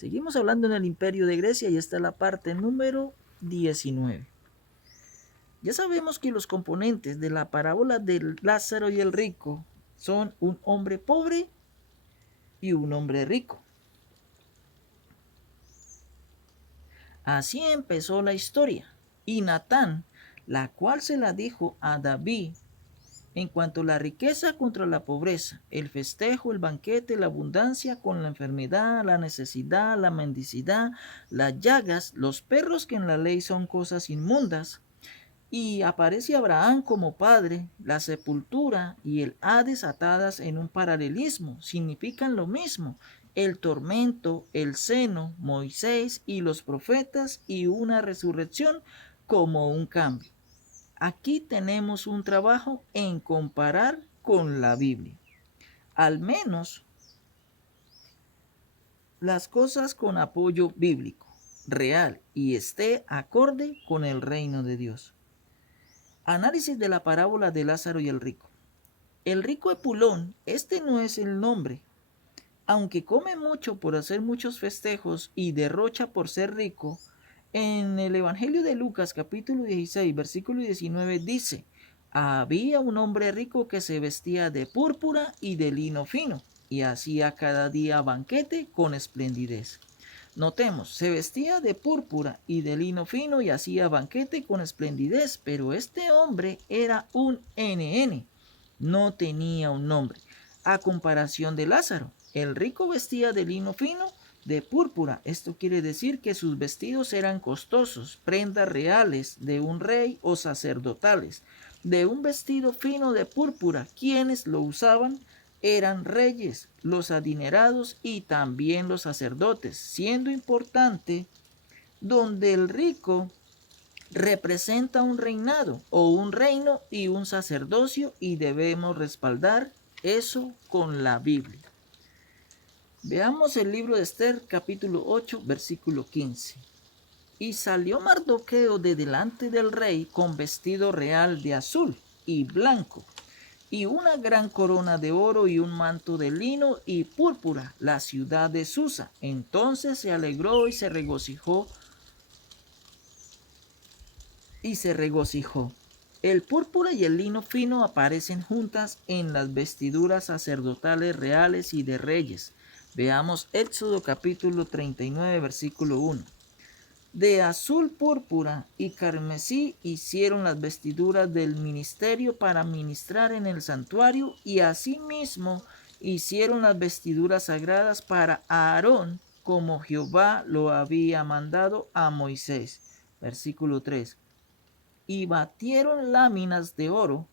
Seguimos hablando en el Imperio de Grecia y esta es la parte número 19. Ya sabemos que los componentes de la parábola del Lázaro y el rico son un hombre pobre y un hombre rico. Así empezó la historia. Y Natán, la cual se la dijo a David, en cuanto a la riqueza contra la pobreza, el festejo, el banquete, la abundancia con la enfermedad, la necesidad, la mendicidad, las llagas, los perros que en la ley son cosas inmundas. Y aparece Abraham como padre, la sepultura y el Hades atadas en un paralelismo, significan lo mismo. El tormento, el seno, Moisés y los profetas y una resurrección como un cambio. Aquí tenemos un trabajo en comparar con la Biblia. Al menos las cosas con apoyo bíblico, real y esté acorde con el reino de Dios. Análisis de la parábola de Lázaro y el rico. El rico Epulón, este no es el nombre. Aunque come mucho por hacer muchos festejos y derrocha por ser rico, en el Evangelio de Lucas capítulo 16 versículo 19 dice, había un hombre rico que se vestía de púrpura y de lino fino y hacía cada día banquete con esplendidez. Notemos, se vestía de púrpura y de lino fino y hacía banquete con esplendidez, pero este hombre era un NN, no tenía un nombre. A comparación de Lázaro, el rico vestía de lino fino, de púrpura. Esto quiere decir que sus vestidos eran costosos, prendas reales de un rey o sacerdotales. De un vestido fino de púrpura, quienes lo usaban eran reyes, los adinerados y también los sacerdotes, siendo importante donde el rico representa un reinado o un reino y un sacerdocio y debemos respaldar eso con la Biblia. Veamos el libro de Esther capítulo 8 versículo 15. Y salió Mardoqueo de delante del rey con vestido real de azul y blanco y una gran corona de oro y un manto de lino y púrpura, la ciudad de Susa. Entonces se alegró y se regocijó. El púrpura y el lino fino aparecen juntas en las vestiduras sacerdotales reales y de reyes. Veamos Éxodo capítulo 39, versículo 1. De azul, púrpura y carmesí hicieron las vestiduras del ministerio para ministrar en el santuario y asimismo hicieron las vestiduras sagradas para Aarón como Jehová lo había mandado a Moisés. Versículo 3. Y batieron láminas de oro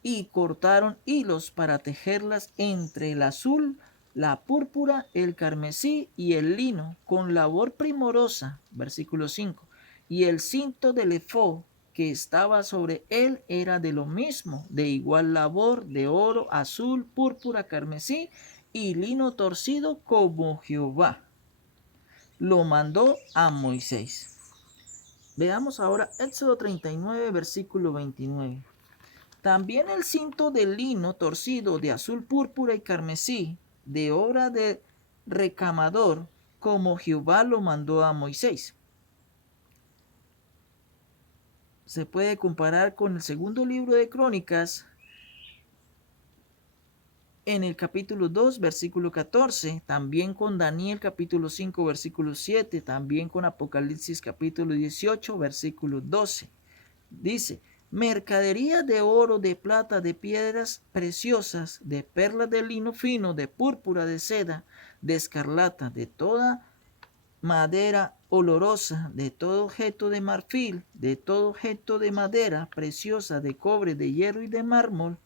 y cortaron hilos para tejerlas entre el azul, la púrpura, el carmesí y el lino, con labor primorosa. Versículo 5. Y el cinto del efod que estaba sobre él era de lo mismo, de igual labor, de oro, azul, púrpura, carmesí y lino torcido, como Jehová lo mandó a Moisés. Veamos ahora Éxodo 39, versículo 29. También el cinto de lino torcido de azul, púrpura y carmesí, de obra de recamador, como Jehová lo mandó a Moisés. Se puede comparar con el segundo libro de Crónicas, en el capítulo 2, versículo 14, también con Daniel capítulo 5, versículo 7, también con Apocalipsis capítulo 18, versículo 12. Dice, mercadería de oro, de plata, de piedras preciosas, de perlas de lino fino, de púrpura, de seda, de escarlata, de toda madera olorosa, de todo objeto de marfil, de todo objeto de madera preciosa, de cobre, de hierro y de mármol.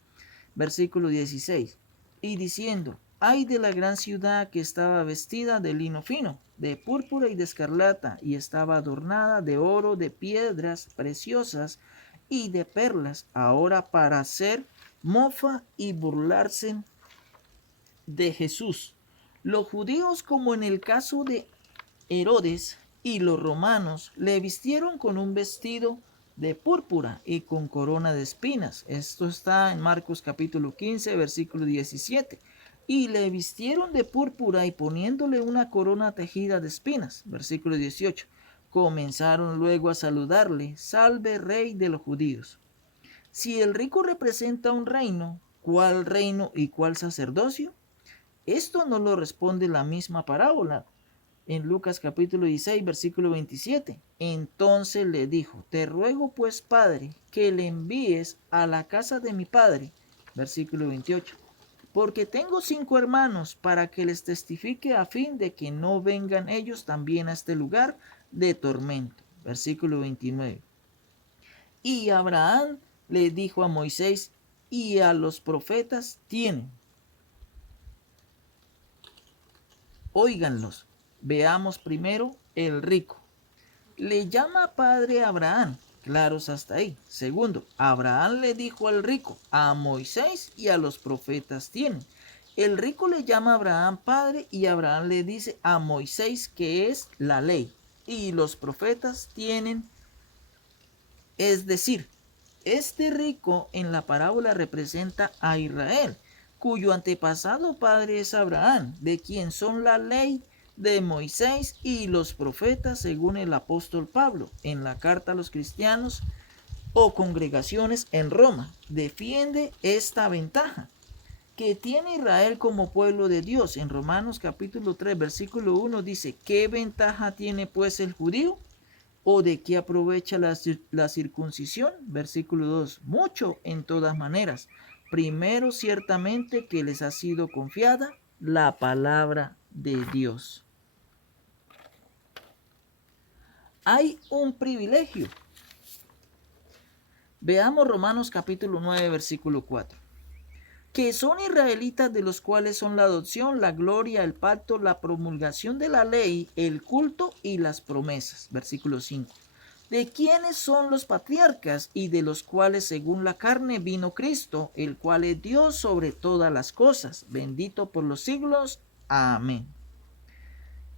Versículo 16. Y diciendo, ay de la gran ciudad que estaba vestida de lino fino, de púrpura y de escarlata, y estaba adornada de oro, de piedras preciosas y de perlas, ahora para hacer mofa y burlarse de Jesús. Los judíos, como en el caso de Herodes, y los romanos le vistieron con un vestido de púrpura y con corona de espinas. Esto está en Marcos capítulo 15, versículo 17. y le vistieron de púrpura y poniéndole una corona tejida de espinas. Versículo 18. Comenzaron luego a saludarle, salve rey de los judíos. Si el rico representa un reino, ¿cuál reino y cuál sacerdocio? Esto no lo responde la misma parábola. En Lucas capítulo 16, versículo 27. Entonces le dijo, te ruego pues, Padre, que le envíes a la casa de mi padre. Versículo 28. Porque tengo 5 hermanos para que les testifique a fin de que no vengan ellos también a este lugar de tormento. Versículo 29. Y Abraham le dijo a Moisés y a los profetas tienen. Óiganlos. Veamos primero el rico. Le llama padre a Abraham. Claros hasta ahí. Segundo, Abraham le dijo al rico, a Moisés y a los profetas tienen. El rico le llama a Abraham padre y Abraham le dice a Moisés que es la ley. Y los profetas tienen. Es decir, este rico en la parábola representa a Israel, cuyo antepasado padre es Abraham, de quien son la ley de Moisés y los profetas según el apóstol Pablo en la carta a los cristianos o congregaciones en Roma. Defiende esta ventaja que tiene Israel como pueblo de Dios. En Romanos capítulo 3 versículo 1 dice, ¿qué ventaja tiene pues el judío? ¿O de qué aprovecha la circuncisión? Versículo 2. Mucho en todas maneras. Primero, ciertamente que les ha sido confiada la palabra de Dios. Hay un privilegio. Veamos Romanos capítulo 9, versículo 4. Que son israelitas, de los cuales son la adopción, la gloria, el pacto, la promulgación de la ley, el culto y las promesas. Versículo 5. De quienes son los patriarcas y de los cuales según la carne vino Cristo, el cual es Dios sobre todas las cosas, bendito por los siglos. Amén.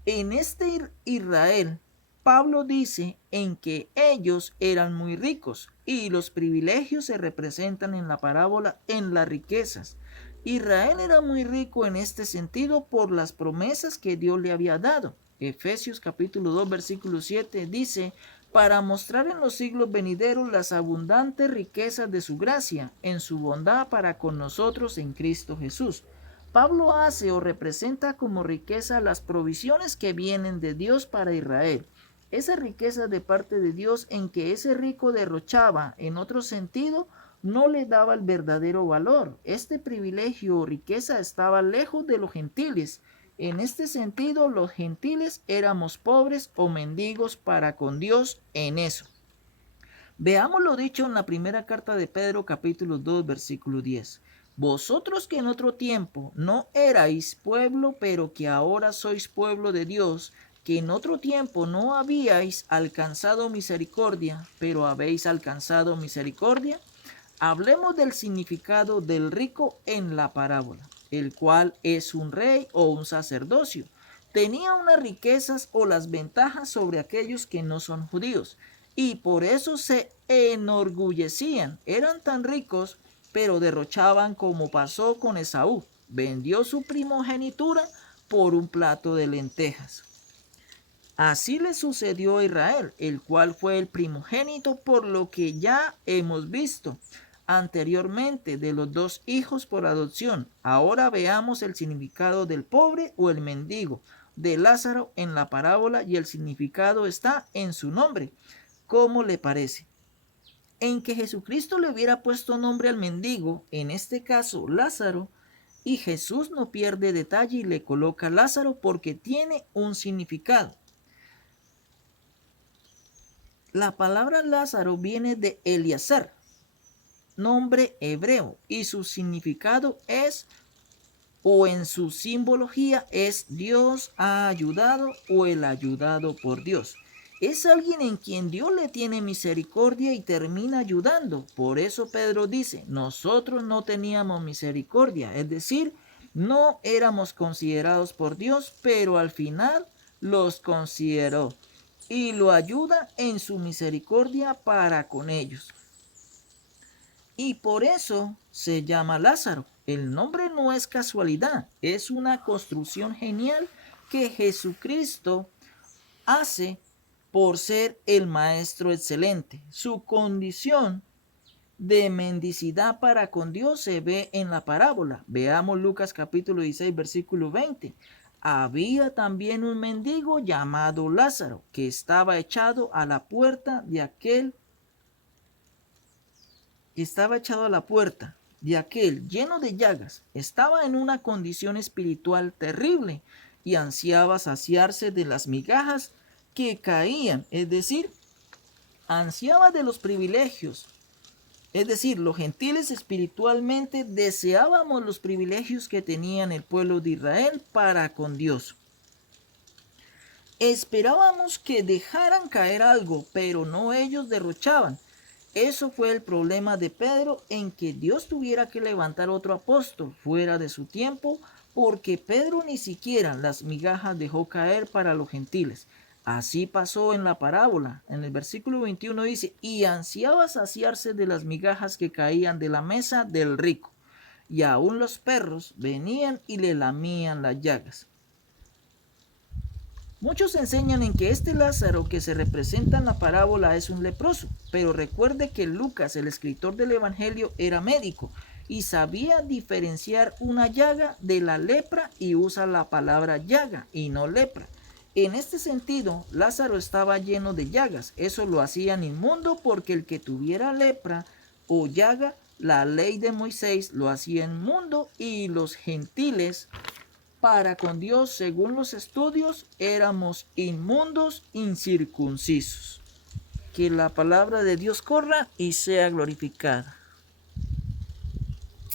En este Israel, Pablo dice en que ellos eran muy ricos y los privilegios se representan en la parábola en las riquezas. Israel era muy rico en este sentido por las promesas que Dios le había dado. Efesios capítulo 2 versículo 7 dice, para mostrar en los siglos venideros las abundantes riquezas de su gracia, en su bondad para con nosotros en Cristo Jesús. Pablo hace o representa como riqueza las provisiones que vienen de Dios para Israel. Esa riqueza de parte de Dios en que ese rico derrochaba, en otro sentido, no le daba el verdadero valor. Este privilegio o riqueza estaba lejos de los gentiles. En este sentido, los gentiles éramos pobres o mendigos para con Dios en eso. Veamos lo dicho en la primera carta de Pedro, capítulo 2, versículo 10. Vosotros que en otro tiempo no erais pueblo, pero que ahora sois pueblo de Dios, que en otro tiempo no habíais alcanzado misericordia, pero habéis alcanzado misericordia. Hablemos del significado del rico en la parábola, el cual es un rey o un sacerdocio. Tenía unas riquezas o las ventajas sobre aquellos que no son judíos, y por eso se enorgullecían. Eran tan ricos, pero derrochaban como pasó con Esaú. Vendió su primogenitura por un plato de lentejas. Así le sucedió a Israel, el cual fue el primogénito por lo que ya hemos visto anteriormente de los 2 hijos por adopción. Ahora veamos el significado del pobre o el mendigo de Lázaro en la parábola y el significado está en su nombre. ¿Cómo le parece? En que Jesucristo le hubiera puesto nombre al mendigo, en este caso Lázaro, y Jesús no pierde detalle y le coloca Lázaro porque tiene un significado. La palabra Lázaro viene de Eleazar, nombre hebreo, y su significado es, o en su simbología es Dios ha ayudado o el ayudado por Dios. Es alguien en quien Dios le tiene misericordia y termina ayudando. Por eso Pedro dice, nosotros no teníamos misericordia, es decir, no éramos considerados por Dios, pero al final los consideró y lo ayuda en su misericordia para con ellos. Y por eso se llama Lázaro, El nombre no es casualidad, es una construcción genial que Jesucristo hace por ser el Maestro excelente. Su condición de mendicidad para con Dios se ve en la parábola. Veamos Lucas capítulo 16, versículo 20. Había también un mendigo llamado Lázaro, que estaba echado a la puerta de aquel, lleno de llagas. Estaba en una condición espiritual terrible y ansiaba saciarse de las migajas que caían, es decir, ansiaba de los privilegios. Es decir, los gentiles espiritualmente deseábamos los privilegios que tenían el pueblo de Israel para con Dios. Esperábamos que dejaran caer algo, pero no ellos derrochaban. Eso fue el problema de Pedro, en que Dios tuviera que levantar otro apóstol fuera de su tiempo, porque Pedro ni siquiera las migajas dejó caer para los gentiles. Así pasó en la parábola. En el versículo 21 dice, y ansiaba saciarse de las migajas que caían de la mesa del rico, y aún los perros venían y le lamían las llagas. Muchos enseñan en que este Lázaro que se representa en la parábola es un leproso, pero recuerde que Lucas, el escritor del Evangelio, era médico y sabía diferenciar una llaga de la lepra y usa la palabra llaga y no lepra. En este sentido, Lázaro estaba lleno de llagas. Eso lo hacían inmundo porque el que tuviera lepra o llaga, la ley de Moisés lo hacía inmundo y los gentiles para con Dios, según los estudios, éramos inmundos, incircuncisos. Que la palabra de Dios corra y sea glorificada.